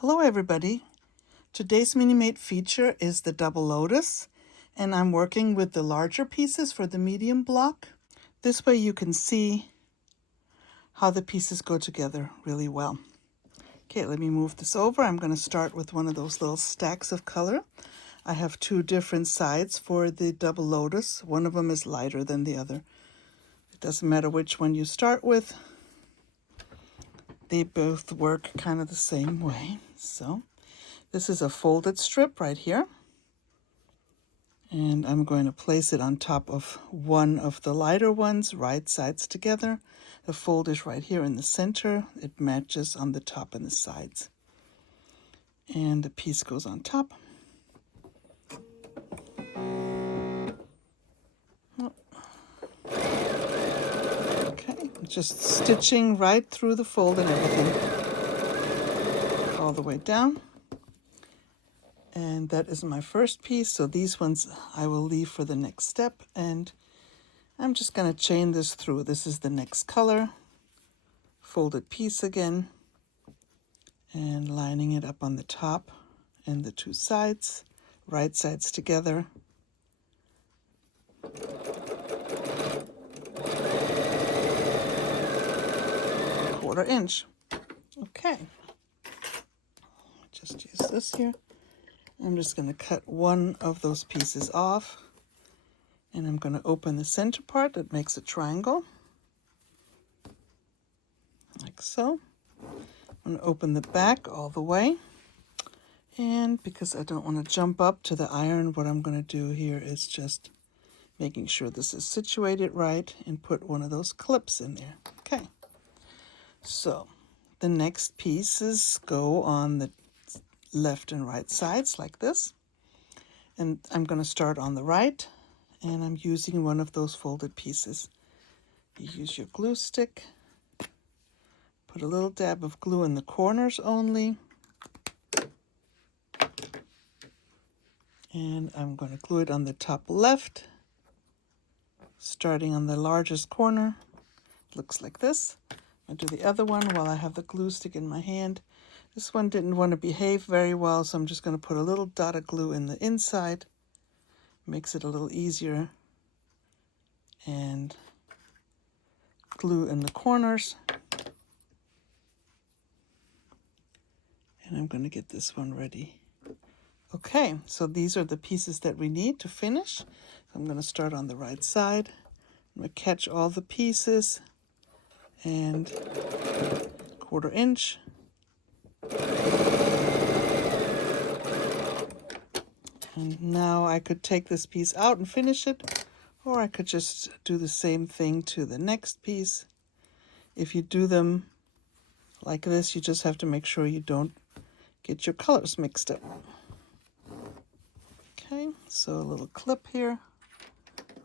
Hello everybody. Today's mini-made feature is the double lotus, and I'm working with the larger pieces for the medium block. This way you can see how the pieces go together really well. Okay, let me move this over. I'm going to start with one of those little stacks of color. I have two different sides for the double lotus. One of them is lighter than the other. It doesn't matter which one you start with. They both work kind of the same way. So this is a folded strip right here. And I'm going to place it on top of one of the lighter ones, right sides together. The fold is right here in the center. It matches on the top and the sides. And the piece goes on top. Okay, just stitching right through the fold and everything, all the way down. And that is my first piece, so these ones I will leave for the next step, and I'm just going to chain this through. This is the next color, folded piece again, and lining it up on the top and the two sides, right sides together. Quarter inch. Okay, just use this here. I'm just going to cut one of those pieces off, and I'm going to open the center part that makes a triangle, like so. I'm going to open the back all the way, and because I don't want to jump up to the iron, what I'm going to do here is just making sure this is situated right and put one of those clips in there. Okay, so the next pieces go on the left and right sides like this, and I'm going to start on the right, and I'm using one of those folded pieces. You use your glue stick, put a little dab of glue in the corners only, and I'm going to glue it on the top left, starting on the largest corner. It looks like this. I'll do the other one while I have the glue stick in my hand. This one didn't want to behave very well, so I'm just going to put a little dot of glue in the inside. Makes it a little easier. And glue in the corners. And I'm going to get this one ready. Okay, so these are the pieces that we need to finish. So I'm going to start on the right side. I'm going to catch all the pieces and quarter inch. And now I could take this piece out and finish it, or I could just do the same thing to the next piece. If you do them like this, you just have to make sure you don't get your colors mixed up. Okay, so a little clip here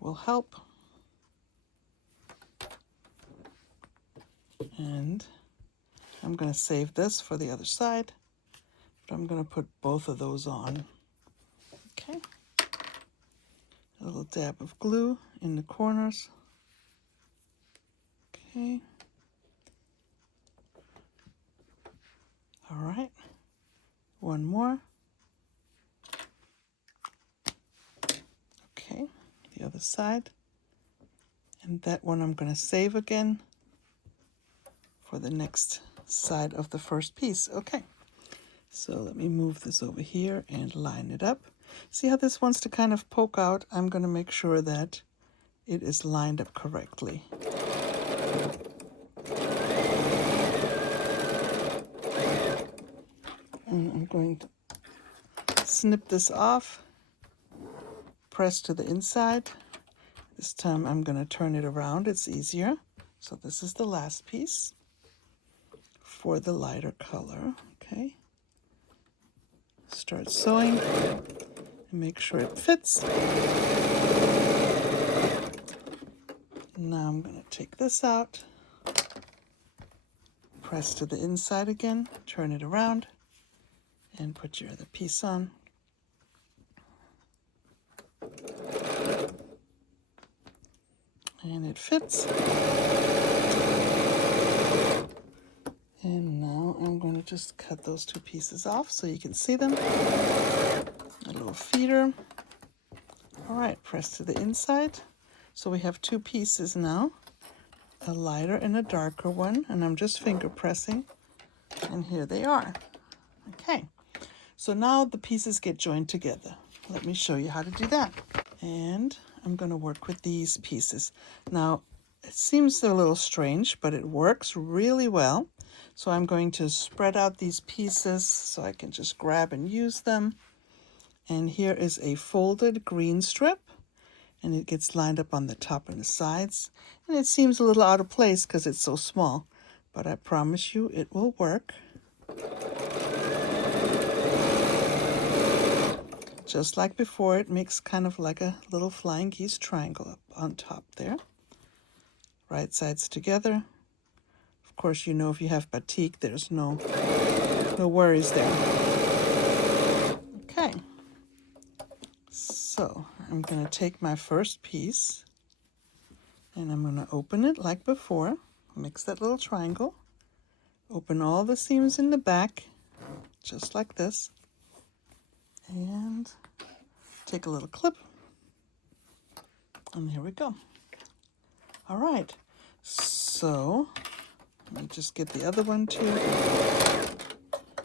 will help. And I'm going to save this for the other side, but I'm going to put both of those on. Okay, a little dab of glue in the corners. Okay. All right, one more. Okay, the other side. And that one I'm going to save again for the next side of the first piece. Okay, so let me move this over here and line it up. See how this wants to kind of poke out? I'm going to make sure that it is lined up correctly. And I'm going to snip this off, press to the inside. This time I'm going to turn it around. It's easier. So this is the last piece for the lighter color. Okay. Start sewing and make sure it fits. Now I'm going to take this out, press to the inside again, turn it around, and put your other piece on. And it fits. And now I'm going to just cut those two pieces off so you can see them. A little feeder. All right, press to the inside. So we have two pieces now, a lighter and a darker one, and I'm just finger pressing, and here they are. Okay, so now the pieces get joined together. Let me show you how to do that. And I'm going to work with these pieces. Now, it seems a little strange, but it works really well. So I'm going to spread out these pieces so I can just grab and use them. And here is a folded green strip, and it gets lined up on the top and the sides. And it seems a little out of place because it's so small, but I promise you it will work. Just like before, it makes kind of like a little flying geese triangle up on top there. Right sides together. Of course, you know, if you have batik, there's no worries there. Okay. So I'm going to take my first piece and I'm going to open it like before. Mix that little triangle. Open all the seams in the back, just like this. And take a little clip. And here we go. All right. So let me just get the other one too.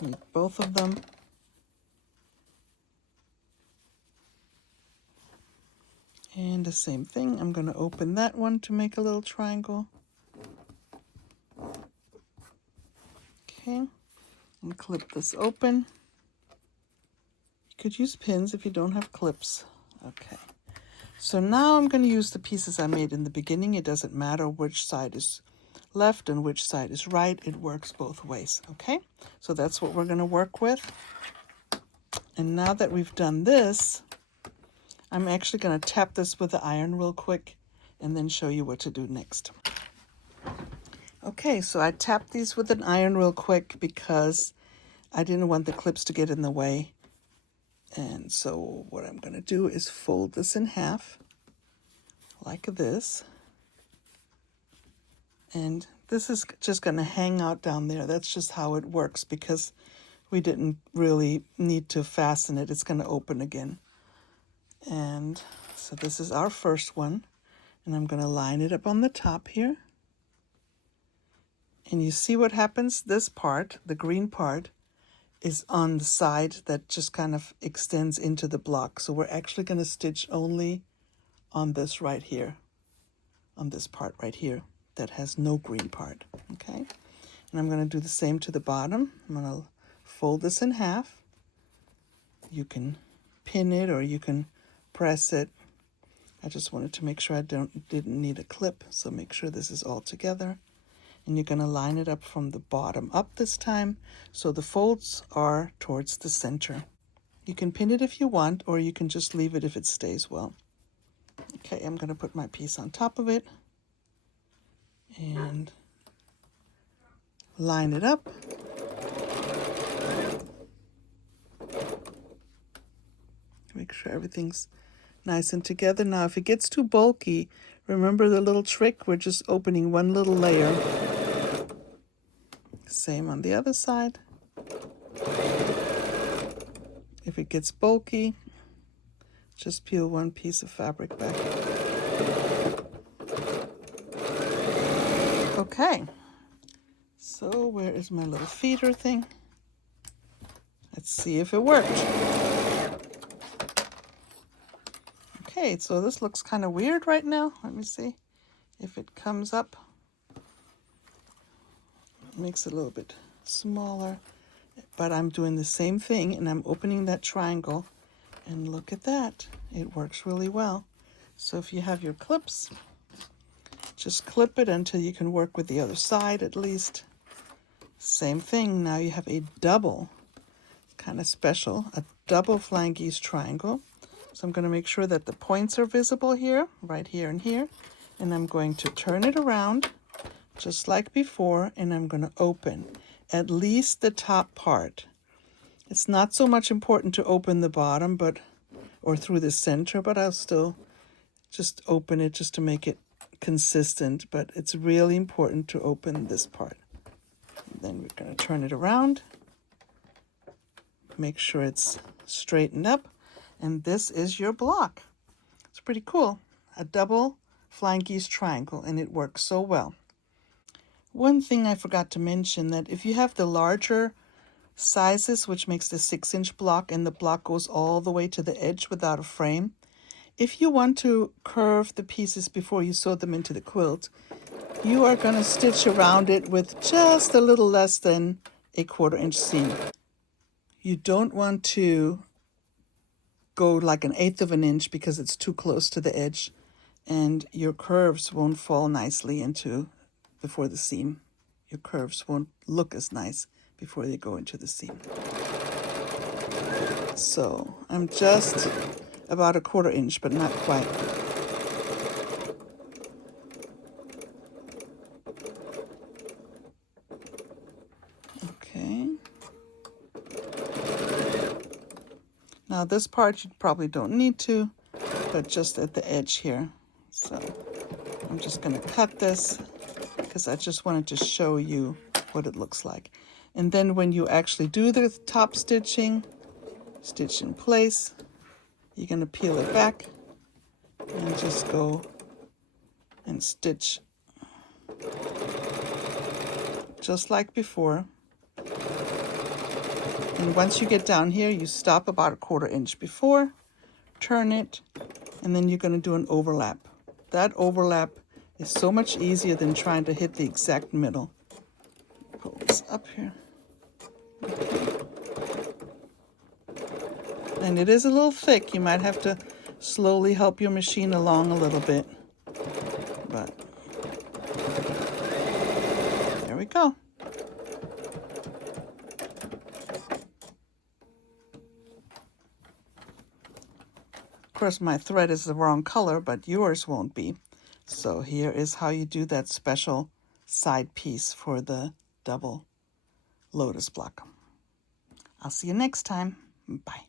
Need both of them. And the same thing, I'm going to open that one to make a little triangle. Okay, and clip this open. You could use pins if you don't have clips. Okay, so now I'm going to use the pieces I made in the beginning. It doesn't matter which side is left and which side is right. It works both ways, okay? So that's what we're going to work with. And now that we've done this, I'm actually going to tap this with the iron real quick and then show you what to do next. Okay, so I tapped these with an iron real quick because I didn't want the clips to get in the way. And so what I'm going to do is fold this in half like this. And this is just going to hang out down there. That's just how it works because we didn't really need to fasten it. It's going to open again. And so this is our first one. And I'm going to line it up on the top here. And you see what happens? This part, the green part, is on the side that just kind of extends into the block. So we're actually going to stitch only on this right here, on this part right here that has no green part, okay? And I'm going to do the same to the bottom. I'm going to fold this in half. You can pin it or you can press it. I just wanted to make sure I didn't need a clip, so make sure this is all together. And you're going to line it up from the bottom up this time, so the folds are towards the center. You can pin it if you want, or you can just leave it if it stays well. Okay, I'm going to put my piece on top of it and line it up. Make sure everything's nice and together. Now, if it gets too bulky, remember the little trick? We're just opening one little layer. Same on the other side. If it gets bulky, just peel one piece of fabric back. Okay, so where is my little feeder thing? Let's see if it worked. Okay, so this looks kind of weird right now. Let me see if it comes up. It makes it a little bit smaller, but I'm doing the same thing and I'm opening that triangle, and look at that. It works really well. So if you have your clips, just clip it until you can work with the other side at least. Same thing. Now you have a double, kind of special, a double flying geese triangle. So I'm going to make sure that the points are visible here, right here and here. And I'm going to turn it around just like before, and I'm going to open at least the top part. It's not so much important to open the bottom, or through the center, but I'll still just open it just to make it consistent. But it's really important to open this part. Then we're going to turn it around. Make sure it's straightened up. And this is your block. It's pretty cool. A double flying geese triangle, and it works so well. One thing I forgot to mention, that if you have the larger sizes, which makes the 6-inch block, and the block goes all the way to the edge without a frame, if you want to curve the pieces before you sew them into the quilt, you are going to stitch around it with just a little less than a 1/4-inch seam. You don't want to go like 1/8 of an inch because it's too close to the edge, and your curves won't fall nicely into before the seam. Your curves won't look as nice before they go into the seam. So I'm just about a 1/4 inch, but not quite. Okay. Now this part you probably don't need to, but just at the edge here. So I'm just going to cut this because I just wanted to show you what it looks like. And then when you actually do the top stitching, stitch in place, you're going to peel it back and just go and stitch just like before. And once you get down here, you stop about a 1/4 inch before, turn it, and then you're going to do an overlap. That overlap is so much easier than trying to hit the exact middle. Pull this up here. Okay. And it is a little thick. You might have to slowly help your machine along a little bit. But there we go. Of course, my thread is the wrong color, but yours won't be. So here is how you do that special side piece for the double lotus block. I'll see you next time. Bye.